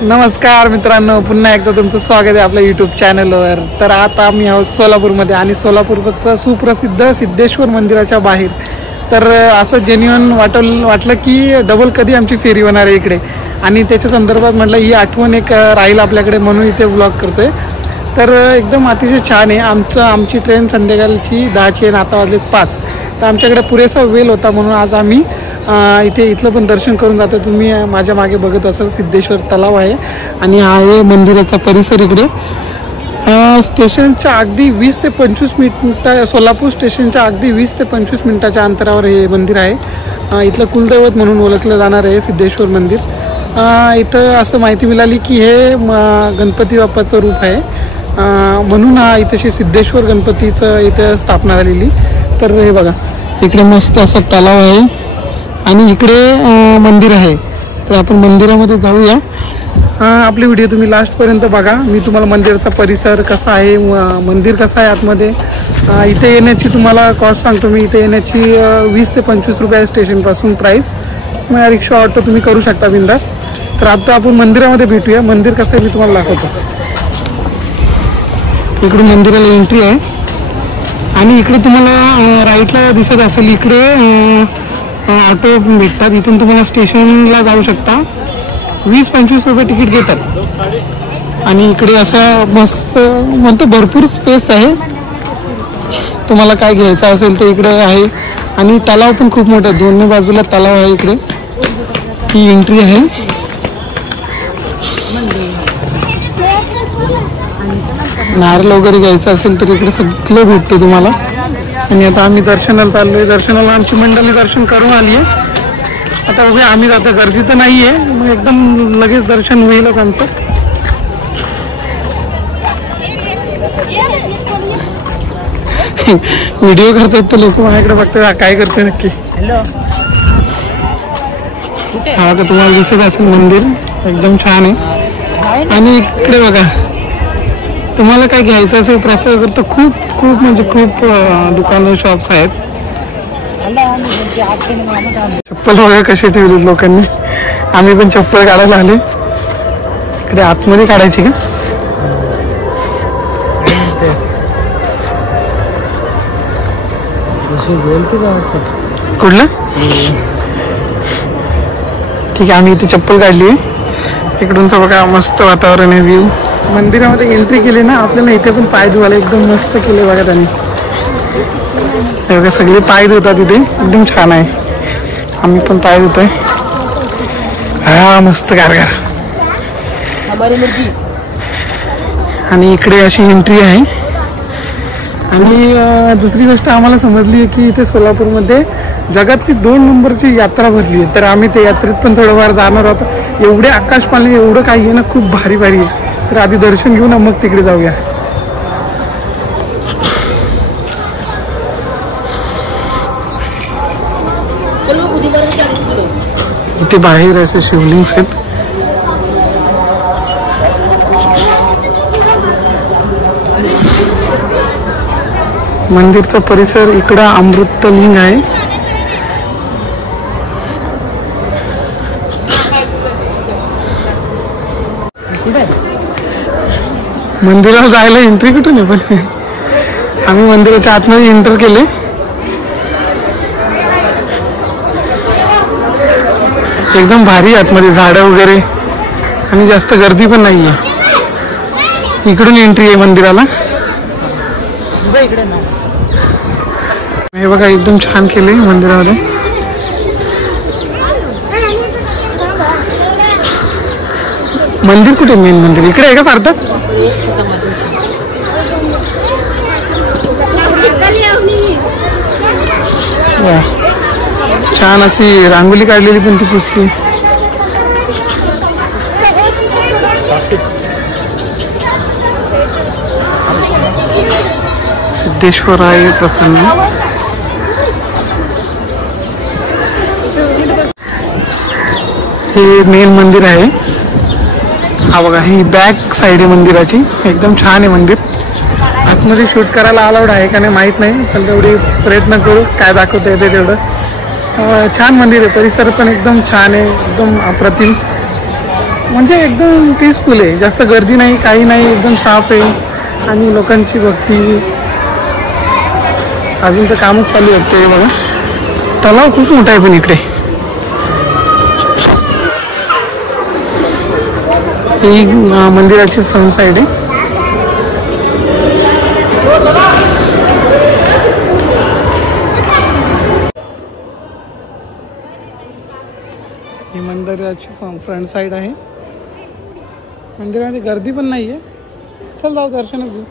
नमस्कार मित्रांनो, पुन्हा एकदा तुमचं स्वागत आहे आपल्या यूट्यूब चॅनलवर। तर आता आम्ही आहोत सोलापूरमध्ये आणि सोलापूरचं सुप्रसिद्ध सिद्धेश्वर मंदिराच्या बाहेर। तर असं जेन्युइन वाटलं की डबल कधी आमची फेरी होणार आहे इकडे, आणि त्याच्या संदर्भात म्हटलं ही आठवण एक राहील आपल्याकडे म्हणून इथे व्लॉग करतोय। तर एकदम अतिशय छान आहे। आमची ट्रेन संध्याकाळची 10ची आहे, आता वाजले 5। तर आमच्याकडे पुरेसा वेळ होता म्हणून आज आम्ही इथलं पण दर्शन करून जातो। तुम्ही माझ्या मागे बघत असाल सिद्धेश्वर तलाव आहे आणि हा आहे मंदिराचा परिसर। इकडे स्टेशनच्या अगदी 20 ते 25 मिनिटं, सोलापूर स्टेशनच्या अगदी 20 ते 25 मिनिटाच्या अंतरावर हे मंदिर आहे। इथलं कुलदैवत म्हणून ओळखलं जाणार आहे सिद्धेश्वर मंदिर। इथं असं माहिती मिळाली की हे गणपती बाप्पाचं रूप आहे, म्हणून इथे सिद्धेश्वर गणपतीचं इथे स्थापना झालेली। तर हे बघा, इकडे मस्त असा तलाव आहे आणि इकडे मंदिर आहे। तर आपण मंदिरामध्ये जाऊया। आपली व्हिडिओ तुम्ही लास्टपर्यंत बघा। मी तुम्हाला मंदिराचा परिसर कसा आहे, मंदिर कसं आहे आतमध्ये, इथे येण्याची तुम्हाला कॉस्ट सांगतो मी। इथे येण्याची 20 ते 25 रुपये स्टेशनपासून प्राईस। मग रिक्षा ऑटो तुम्ही करू शकता बिंदास। तर आता आपण मंदिरामध्ये भेटूया। मंदिर कसं आहे मी तुम्हाला दाखवतो। इकडे मंदिराला एंट्री आहे आणि इकडे तुम्हाला राईटला दिसत असेल, इकडे ऑटो भेटतात। इथून तुम्हाला स्टेशनला जाऊ शकता। 20-25 रुपये तिकीट घेतात आणि इकडे असं मस्त म्हणतो भरपूर स्पेस आहे। तुम्हाला काय घ्यायचं असेल तर इकडे आहे आणि तलाव पण खूप मोठा आहे, दोन्ही बाजूला तलाव आहे। इकडे ही एंट्री आहे। नारळ वगैरे घ्यायचं असेल तर इकडे सगळं भेटतं तुम्हाला। आणि आता आम्ही दर्शनाला चाललोय। दर्शनाला आमची मंडळी दर्शन करून आली आहे। आता बघूया आम्ही जातो, गर्दी तर नाही आहे, मग एकदम लगेच दर्शन होईलच आमचं। व्हिडिओ करतात तर लोक माझ्याकडे बघतात काय करते नक्की। हा तर तुम्हाला दिसत असेल मंदिर एकदम छान आहे। आणि इकडे बघा, तुम्हाला काय घ्यायचं असेल प्रसाद तर खूप म्हणजे खूप दुकानं शॉप्स आहेत। चप्पल वगैरे कशी ठेवलीत लोकांनी, आम्ही पण चप्पल काढायला आले। इकडे आतमध्ये काढायची का? कुठलं? ठीक आहे, आम्ही इथे चप्पल काढली आहे। इकडूनच बघा मस्त वातावरण आहे, व्ह्यू। मंदिरामध्ये एंट्री केली ना आपल्याला इथे पण पाय धुवायला एकदम मस्त केले बघा त्यांनी। बघा सगळे पाय धुतात इथे, एकदम छान आहे। आम्ही पण पाय धुतोय। हा मस्त गारगार। आणि इकडे अशी एंट्री आहे। आणि दुसरी गोष्ट आम्हाला समजली की इथे सोलापूरमध्ये जगातली 2 नंबरची यात्रा भरली आहे। तर आम्ही त्या यात्रेत पण थोडंफार जाणार आहोत। एवढे आकाशपाळणे एवढं काही आहे ना, खूप भारी आहे। तर आधी दर्शन घेऊ ना, मग तिकडे जाऊया। इथे बाहेर असे शिवलिंग्स आहेत। मंदिरचा परिसर इकडं अमृतलिंग आहे। मंदिराला जायला एंट्री कुठून आहे पण? आम्ही मंदिराच्या आतमध्ये एंटर केले। एकदम भारी आतमध्ये झाडं वगैरे आणि जास्त गर्दी पण नाही आहे। इकडून एंट्री आहे मंदिराला। हे बघा एकदम छान केले मंदिरामध्ये। मंदिर कुठे? मेन मंदिर इकडे आहे का सार्थक? छान अशी रांगोली काढलेली पण ती पुसली। सिद्धेश्वराय प्रसन्न। हे मेन मंदिर आहे। हा बघा, ही बॅक साईड आहे मंदिराची। एकदम छान आहे मंदिर। आतमध्ये शूट करायला अलाउड आहे का नाही माहीत नाही, पण तेवढी प्रयत्न करू काय दाखवता येते तेवढं। छान मंदिर आहे, परिसर पण एकदम छान आहे, एकदम अप्रतिम। म्हणजे एकदम पीसफुल आहे, जास्त गर्दी नाही, काही नाही, एकदम साफ आहे आणि लोकांची भक्ती. अजून तर कामच चालू आहे ते बघा. तलाव खूप मोठा आहे पण इकडे. ही मंदिराची फ्रंट साईड आहे. ही मंदिराची फ्रंट साईड आहे. मंदिरामध्ये गर्दी पण नाही आहे. चल जाऊ दर्शनच घेऊ.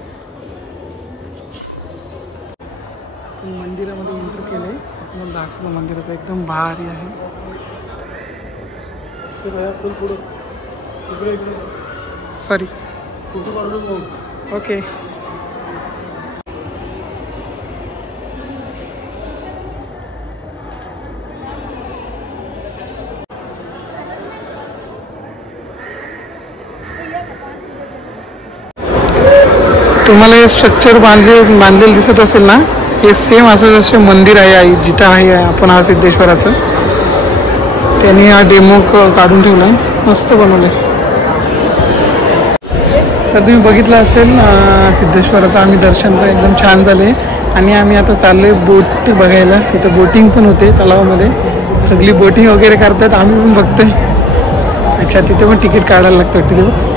मंदिरामध्ये एंटर केले, तुम्हाला दाखवलं. मंदिराचं एकदम भारी आहे. Sorry, okay. तुम्हाला हे स्ट्रक्चर बांधलेलं दिसत असेल ना, हे सेम असं जसे मंदिर आहे जिथं आहे आपण हा सिद्धेश्वराचं. त्यांनी हा डेमो काढून ठेवला आहे, मस्त बनवलं आहे. तर तुम्ही बघितलं असेल सिद्धेश्वराचं आम्ही दर्शन तर एकदम छान झाले. आणि आम्ही आता चाललो आहे बोट बघायला. इथं बोटिंग पण होते तलावामध्ये, सगळी बोटिंग वगैरे करतात, आम्ही पण बघतोय. अच्छा, तिथे पण तिकीट काढायला लागतं तिथे.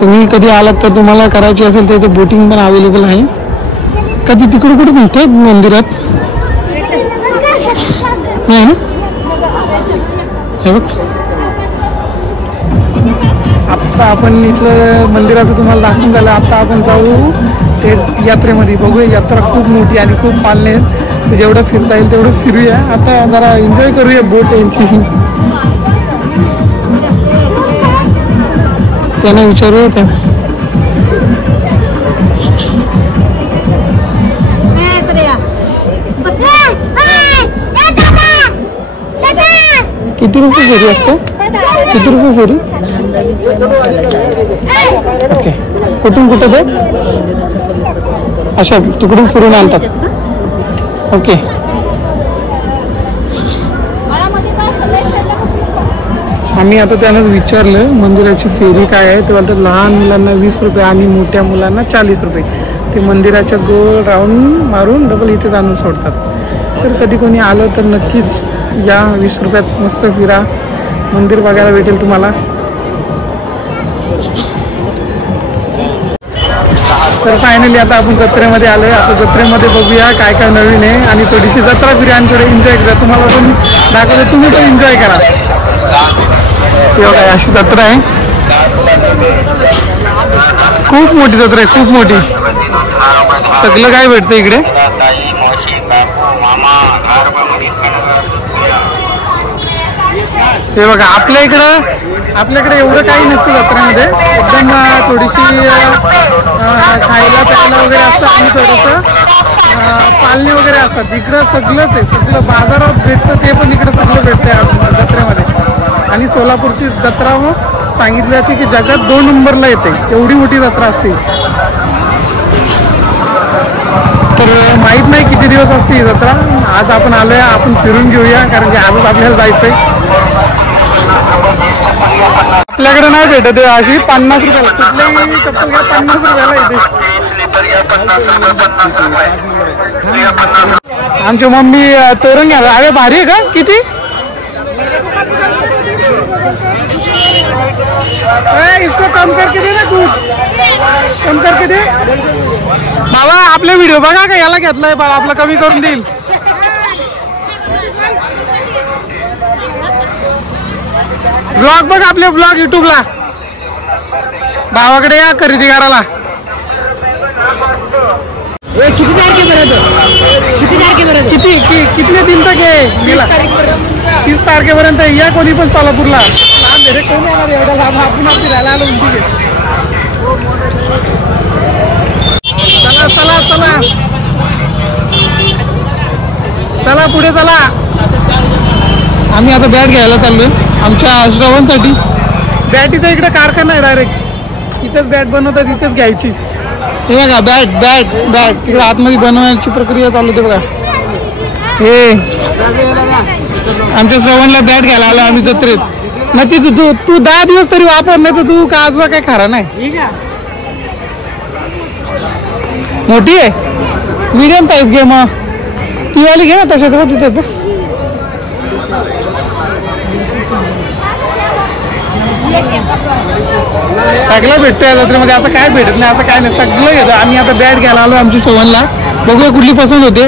तुम्ही कधी आलात तर तुम्हाला करायची असेल तर इथे बोटिंग पण अवेलेबल आहे. कधी तिकडे कुठे मिळते मंदिरात नाही ना. हे बघ, आत्ता आपण इथलं मंदिराचं तुम्हाला दाखवून झालं. आत्ता आपण जाऊ ते यात्रेमध्ये, बघूया. यात्रा खूप मोठी आणि खूप पालणे आहेत, जेवढं फिरता येईल तेवढं फिरूया. आता जरा एन्जॉय करूया बोट यांची. त्यांना विचारूया त्या. किती रुपये फेरी असते? किती रुपये फेरी? ओके. कुठून कुठं ते अशा तिकडून फिरून आणतात. ओके. आम्ही आता त्यानंच विचारलं मंदिराची फेरी काय आहे. ते बोलतात लहान मुलांना 20 रुपये आणि मोठ्या मुलांना 40 रुपये. ते मंदिराच्या गोल राऊंड मारून डबल इथेच आणून सोडतात. तर कधी कोणी आलं तर नक्कीच या. 20 रुपयात मस्त फिरा, मंदिर बघायला भेटेल तुम्हाला. तर फायनली आता आपण जत्रेमध्ये आलोय. आता जत्रेमध्ये बघूया काय काय नवीन आहे आणि थोडीशी जत्रा फिरा आणि थोडे एन्जॉय करा. तुम्हाला पण दाखवतो, तुम्ही पण एन्जॉय करा. काय अशी जत्रा आहे, खूप मोठी जत्रा आहे, खूप मोठी. सगळं काय भेटतं इकडे. हे बघा, आपल्याकडे एवढं काही नसतं जत्रेमध्ये. एकदम थोडीशी खायला प्यायला वगैरे असतं आणि थोडंसं पालणे वगैरे असतात. इकडं सगळंच आहे, सगळं बाजारात भेटतं ते पण इकडं सगळं भेटतं जत्रेमध्ये. आणि सोलापूरची जत्रा सांगितली जाते की जगात 2 नंबरला येते, एवढी मोठी जत्रा असते. तर माहीत नाही किती दिवस असते ही जत्रा. आज आपण आलोय, आपण फिरून घेऊया, कारण की आजच आपल्याला जायचंय. आपल्याकडे नाही भेटत अशी 50 रुपयाला. कुठल्याही चप्पल घ्या 50 रुपयाला येते. आमची मम्मी तोरण घ्या. अरे भारी आहे का? किती? इसको कम करके दे ना, कुछ कम करके दे बाबा. आपले व्हिडिओ बघा का, याला घेतलाय बाबा, आपला कमी करून देईल. ब्लॉग बघ आपले, ब्लॉग युट्यूबला. भावाकडे या खरेदी करायला. किती किती दिन तक आहे? 30 तारखेपर्यंत या. कोणी पण सोलापूरला कोणी येणार एवढ्या लांब. आपण फिरायला आलो. चला चला चला चला पुढे चला. आम्ही आता बॅट घ्यायला चाललोय आमच्या श्रवणसाठी. बॅटीचा इकडे कारखाना आहे, डायरेक्ट इथेच बॅट बनवतात, इथेच घ्यायची. हे बघा बॅट बॅट बॅट तिकडे आतमध्ये बनवण्याची प्रक्रिया चालू होते बघा. हे आमच्या श्रवणला बॅट घ्यायला आलो आम्ही जत्रेत. मग ती तू 10 दिवस तरी वापर, नाही तर तू का आजवा काय खरा नाही. मोठी आहे, मीडियम साईज घे मग. ती वाली घे ना तशात तिथे. सगळं भेटतोय जत्रेमध्ये, आता काय भेटत नाही, आता काय नाही, सगळं घेतो आम्ही. आता बॅट घ्यायला आलो आमच्या श्रवणला, बघूया कुठली पसंत होते.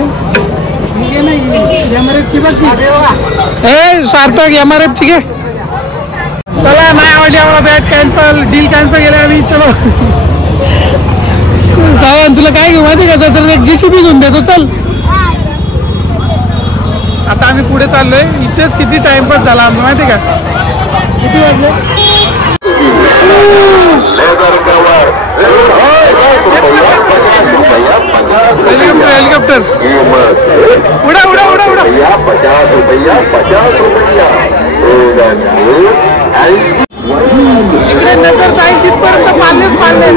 सार्थक MRF ची घे. चला नाही आवडली आम्हाला बॅट, कॅन्सल, डील कॅन्सल केलं आम्ही. चलो सावंत तुला काय घेऊ माहिती का, तर एक JCB घेऊन देतो. चल आता आम्ही पुढे चाललोय. इथेच किती टाइमपास झाला आम्ही माहिती का, किती वाजले. हेलिकॉप्टर उडा उडा उडा उडा. इकडे नजर जाईल तिथपर्यंत पाळलेच पाळले.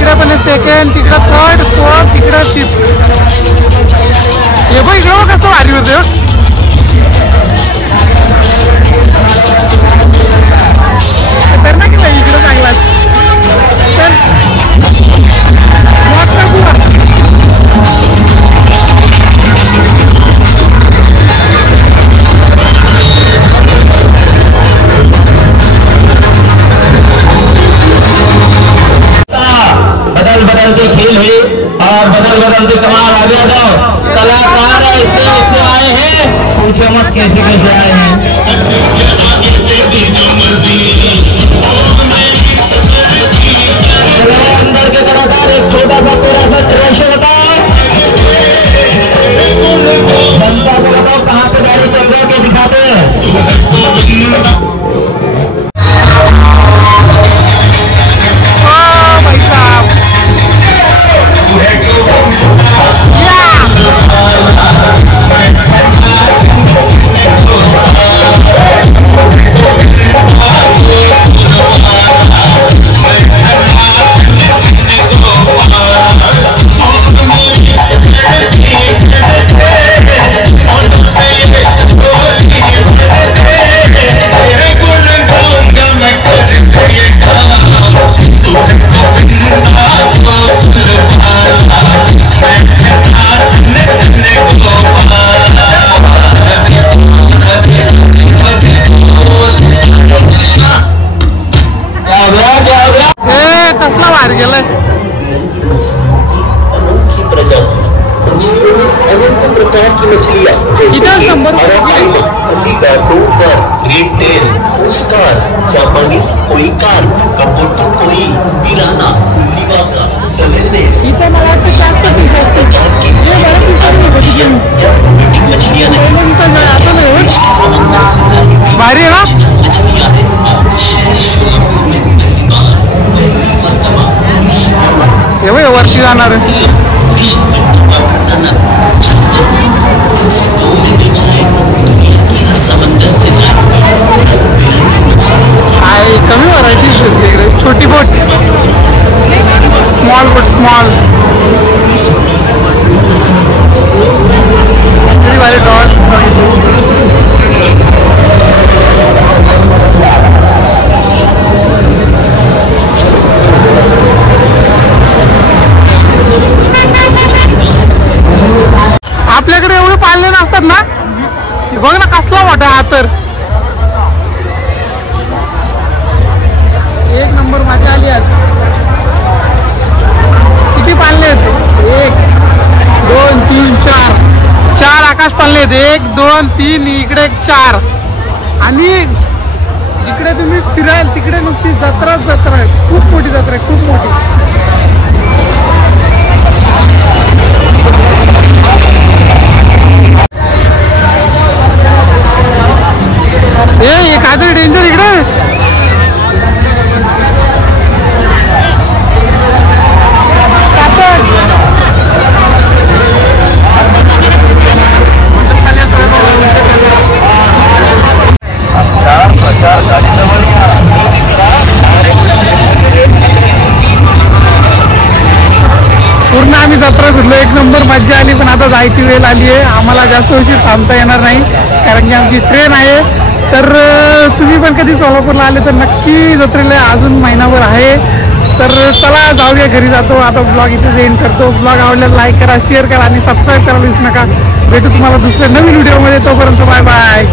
खूप पब्लिक सेकंड, तिकडं थर्ड, फोर्थ, तिकडं फिफ्थ. हे बघ इकडं कसं भारी होतं. तर ना की इकडं चांगला तर बदल के खेल हुए और बदल के कमाल आ गया. जाओ कलाकार ऐसे ऐसे आए हैं, पूछे मत कैसे कैसे आए हैं. अंदर के कलाकार एक छोटा सा पूरा सा ट्रेश होता है. जनता को बताओ कहाँ पे गाड़ी चल रही है, दिखाते हैं. जापानीज कोई कार, कपोटो कोई, पिराना, उल्लीवाका, सवेलनेस, मछलियां भारी है ना. ये वर्षी जाणार समंदर से कमी हो रहा छोटी बोट, स्मॉल बोट, स्मॉल आपल्याकडे एवढे पाळले नसतात ना. बघ ना कसला मोठा हा तर. एक नंबर मजा आली आज. किती पाळले आहेत? 1 2 3 4 4 आकाश पाळले आहेत. 1 2 3 इकडे 4 आणि जिकडे तुम्ही फिराल तिकडे नुसती जत्राच जत्रा आहे. खूप मोठी जत्रा आहे, खूप मोठी. काहीतरी डेंजर इकडे. पूर्ण आम्ही जत्रा फिरलो. एक नंबर मजा आली. पण आता जायची वेळ आली आहे. आम्हाला जास्त उशीर थांबता येणार नाही कारण की आमची ट्रेन आहे. तर तुम्ही पण कधी सोलापूरला आले तर नक्की जत्रेला अजून महिनाभर आहे. तर चला जाऊया, घरी जातो आता. ब्लॉग इथेच एंड करतो. ब्लॉग आवडल्यास लाईक करा, शेअर करा आणि सबस्क्राईब करायला विसरू नका. भेटू तुम्हाला दुसऱ्या नवीन व्हिडिओमध्ये. तोपर्यंत बाय बाय.